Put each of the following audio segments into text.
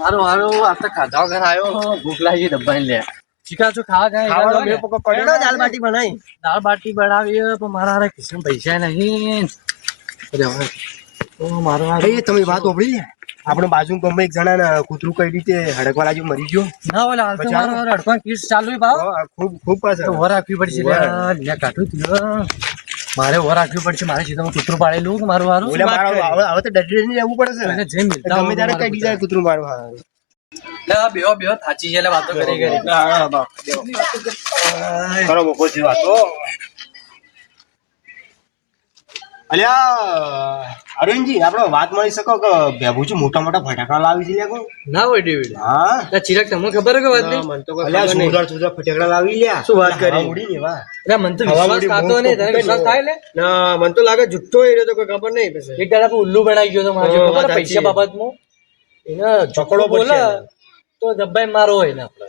મારો હારો આ તો ખાધા વગર આવ્યો ભૂખ લાગી ડબ્બાઈ લે. ચીકા છો ખાવા જાય? ખાવા બે દાળ પકો પડ્યો. દાળ બાટી બનાવી. બાટી બનાવી પણ મારા હારે કિસ્મ પૈસા નહીં. તો મારો હારો તમે વાત સાંભળી આપણે બાજુ ગમે એક જણા ને કૂતરું કઈ રીતે હડકવા લાગ્યું મરી ગયો. ના ઓલા હાલ તો મારો હડકવા કિસ ચાલુ છે ભાવ ખૂબ ખૂબ પાછળ. તો વર રાખવી પડશે લે લે કાઢું થયું મારે ઓર રાખવી પડશે મારે સીધા કૂતરું પાડેલું કે મારું હારું એટલે મારો હવે હવે તો ડરી જવું રહેવું પડે એને છે જે મિલતા ગમે ત્યારે કઈ દીધા કૂતરું મારવા. લે આ બેહો બેહો થાચી છે વાતો કરી કરી. કરો બપોર છે વાતો અલ્યા અરુણજી આપણે વાત મળી શકો કે ભેભુજી મોટા મોટા ફટાકડા લાવી છે લ્યા? ના હોય ડેવિડ. હા? તા ચિરાગ તમને ખબર કે વાત નહીં? અલ્યા સુંદર સુંદર ફટાકડા લાવી લ્યા. શું વાત કરી? ઉડી ને વાહ મને તો વિશ્વાસ થાતો તો તને વિશ્વાસ થાય લે? ના મને તો લાગે જુઠ્ઠો એ તો કોઈ ખબર નહીં પછી. એક દાડા ઉલ્લુ બનાવી ગયો તો મારે પૈસા બાબતમાં. એને પકડો બોલે તો દબાઈ મારો હોય ને આપણે.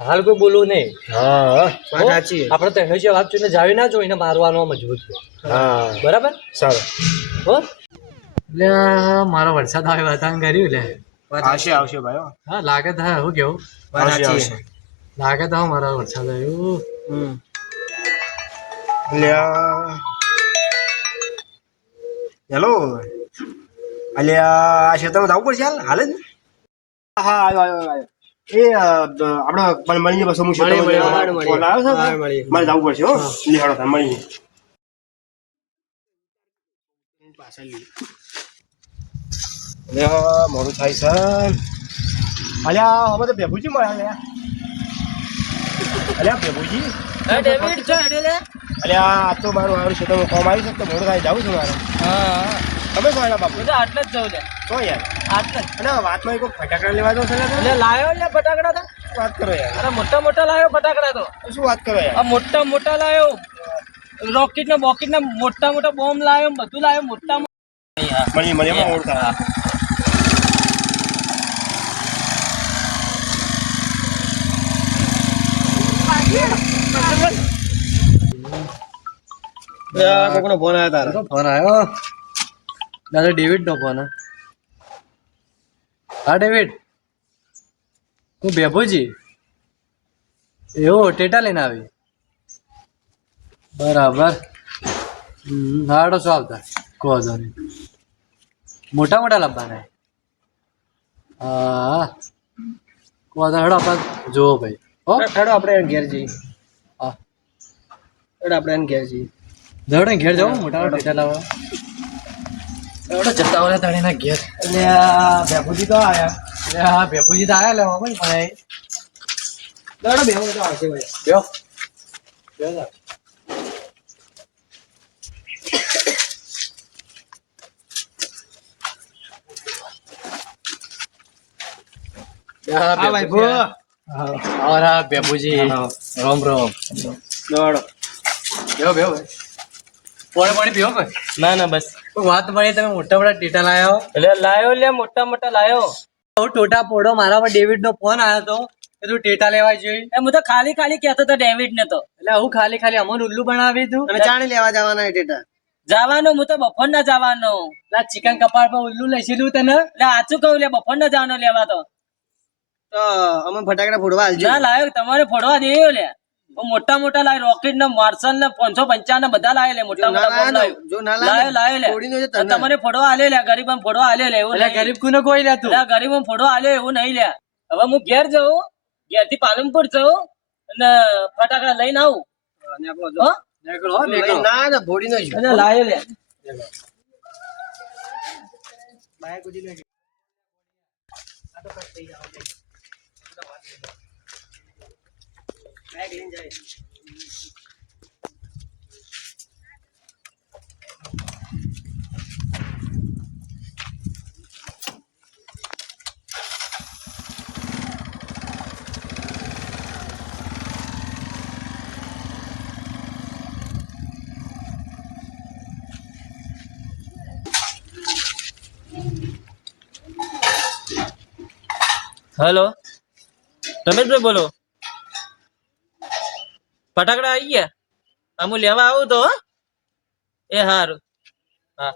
હાલ કોઈ બોલવું નહીં. હા. સાચી આપણે તો એને જે વાત જોઈને જાવી ના જોઈને મારવાનો મજબૂત. હા. બરાબર? સારું. હો? એટલે મારો વરસાદ આવે વાતાવરણ કર્યું લે આવશે આવશે ભાઈ હા. લાગે તો હું કેવું? લાગે તો મારો વરસાદ આવ્યો. અલ્યા હેલો. અલ્યા આ ક્ષેત્રમાં જવું પડશે હાલ? હાલે જ ને? હા આવ્યો આવ્યો આવ્યો. એ આપડે આપણે મળીએ બસ હું. ફોન આવ્યો છે? હા. મારે જવું પડશે હો. લિહાડો તાર મળીએ. મોડું થાય છે. અલ્યા હવે તો ભેભુજી મળ્યા અલ્યા. અલ્યા ભેભુજી અલ્યા આ તો મારું આવ્યું છે તો કોમ આવી શકતો મોડું થાય જાઉં છું મારે. હા. તમે કોણ બાપુ? તો આટલે જ જવું લે તો યાર આટલે અને વાતમાં એક ફટાકડા લેવા દો છે ને એટલે લાયો લે ફટાકડા તો. વાત કરો યાર? અરે મોટા મોટા લાયો ફટાકડા તો. શું વાત કરો યાર? આ મોટા મોટા લાયો. રોકેટ ને બોકેટ ને મોટા મોટા બોમ્બ લાયો બધું લાયો મોટા મળીએ મળીએ એમાં ઓળખા કોકનો ફોન આવ્યો તારો? ફોન આવ્યો દાદા ડેવિડ નો ફોન હા. ડેવિડ હું બેભુજી. એવો ટેટા લઈને આવી. બરાબર. હાડો શું આવતા? કહો મોટા મોટા લાવવાના હા. કહો હેડો આપણે જુઓ ભાઈ. હેડો આપણે ઘેર જઈએ. હા. હેડો આપણે ઘેર જઈએ. ઘેર જાઓ, મોટા મોટા ટેટા લાવવા. એવડો જતા ઓલા તાણીના ઘેર. એટલે ભેપુજી તો આવ્યા એટલે હા ભેપુજી તો આવ્યા લેવા ભાઈ મને દડો બેહો તો આવશે ભાઈ. બેહો. બેહો હા ભાઈ રોમ રોમ. દોડો બેહો બેહો. પોણે પાણી પીવો કોઈ? ના ના બસ. વાત મળી તમે મોટા મોટા ટેટા લાયો? એટલે લાયો લે મોટા મોટા લાયો. હું ટોટા પોડો મારા પર ડેવિડ નો ફોન આવ્યો તો. કે તું ટેટા લેવા જોઈએ એમ હું તો ખાલી ખાલી કહેતો હતો ડેવિડ ને તો. એટલે હું ખાલી ખાલી અમન ઉલ્લુ બનાવી દઉં. અને ચાણી લેવા જવાના એ ટેટા? જવાનું હું તો બપોર ના જવાનો. લા ચિકન કપાળ પર ઉલ્લુ લઈશેલું તને? એટલે આચું કહું લે બપોર ના જવાનો લેવા તો. તો અમે ફટાકડા ફોડવા આલજો. ના લાયો તમારે ફોડવા દેયો લે. મોટા મોટા લાય રોકેટ ને માર્શલ ને પાંચસો પંચાવન બધા લાય લે મોટા મોટા લાયો. લાયો લાયો લાયો લે. ફોડવા આલે લે ગરીબ ફોડવા આલે લે એવું ગરીબ કુને કોઈ લે તું? એટલે ગરીબ ફોડવા આલે એવું નહીં લે. હવે હું ઘેર જઉં ઘેરથી પાલનપુર જઉં અને ફટાકડા લઈને આવું. નહીં અને લાયો લે હેલો રમેશભાઈ બોલો. ફટાકડા આવી ગયા? અમુ લેવા આવું તો હો? એ હારું. હા.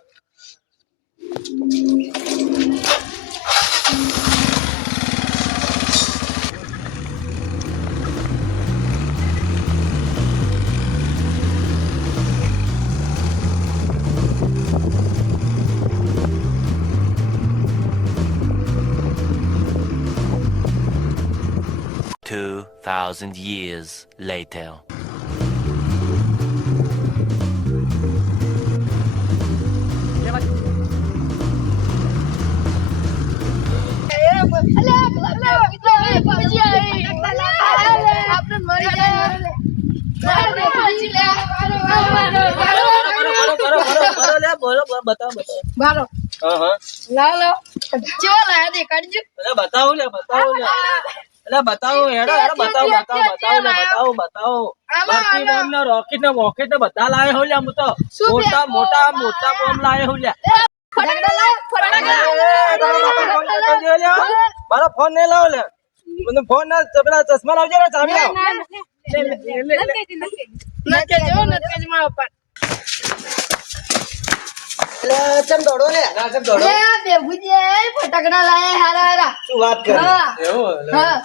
2,000 years later. બરો, બરો, બરો, લે, બરો, બરો, બતાવો બતાવો હા હા અરે બતાવો લે બતાવો લે અરે બતાવો હેડો હેડો બતાવો બતાવો બતાવો બતાવો બતાવો. બાકી બોમ્બ ને રોકેટ ને વોકેટ ને બધા લાવે હો લે હું તો મોટા મોટા મોટા બોમ્બ લાવે હો લે મારો ફોન નહીં લાવો લે. મને ફોન ના પેલા ચશ્મા લાવજો ને ચાવી લાવ. એટલે ચમ દોડો લે ના ચમ દોડો ફટાકડા લાયા હારા હારા. શું વાત કરે? એવું હા.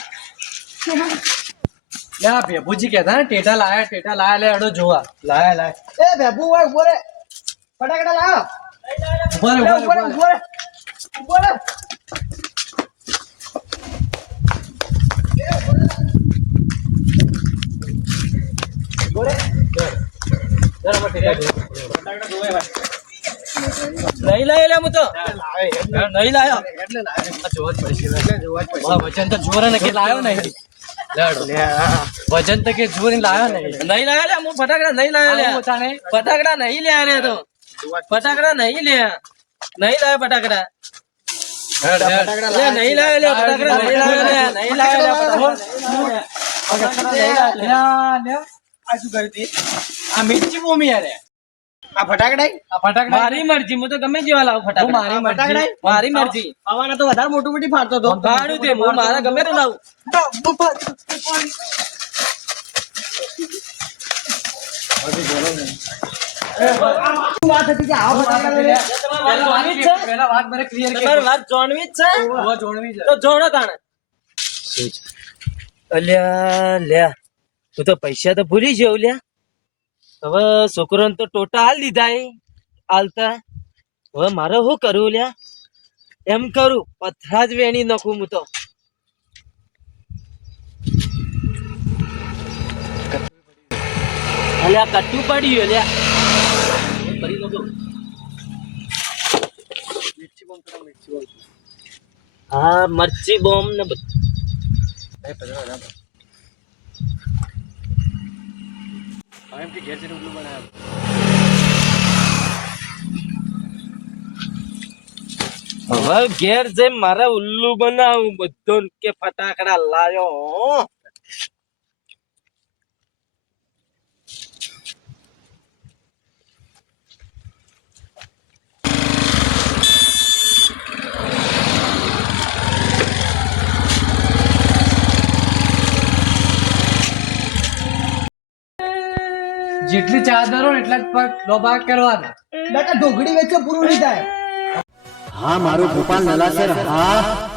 લે ભેભુજી કેતા ને ટેટા લાયા ટેટા લાયા લે અડો જોવા. લાયા લાયા. એ ભેભુ ભાઈ ઊભો રે ફટાકડા લાવો. ઊભા રે, લે, રે, ઊભો રે ઊભા રે. ઊભો રે ઊભો રે નહીં લાવે લે હું તો. નહીં લાયો. એટલે જોવા જ પડશે. વજન તો જોર ને કે લાયો નહીં. વજન તો કે જોર લાયો નહીં. નહીં લાયો લે હું ફટાકડા નહીં લાયો લે. ફટાકડા નહીં લે રે તો. ફટાકડા નહીં લે. નહીં લાયો ફટાકડા. નહીં લાવે લે ફટાકડા નહીં લાવે લે નહીં લાવે લે ફટાકડા. ફટાકડા નહીં લાવે લે, લે. આ શું કરી હતી? આ મિર્ચી બોમી યાર આ ફટાકડા? આ ફટાકડા? મારી મરજી હું તો ગમે જેવા લાવું ફટાકડા. મારી મરજી મારી મરજી. પવાના તો વધારે મોટું મોટી ફાડતો હતો ગાડું તે હું મારા ગમે તો લાવું. વાત હતી કે આવા ફટાકડા લે તમારી વાત જોડવી જ છે પહેલા વાત મને ક્લિયર તમારી વાત જોડવી જ છે? જોડવી છે. તો જોડો તાણે. અલ્યા લ્યા તું તો પૈસા તો ભૂલી જેવું લ્યા હવે છોકરોને તો ટોટા હાલ દીધા એ હાલતા. હવે મારે શું કરવું લ્યા? એમ કરું પથરા જ વેણી નાખું હું તો. અલ્યા કટ્ટું પડ્યું લ્યા. કરી નાખું. હા મરચી બોમ્બ ને બધું ઘેર જઈને હવે ઘેર જઈ મારે ઉલ્લુ બનાવું બધો કે ફટાકડા લાયો ચાદરો એટલા જ પગ લોબા કરવાના. બેટા ઢોકળી વેચો પૂરું નહીં થાય. હા મારું ગોપાલ નલાસર હા.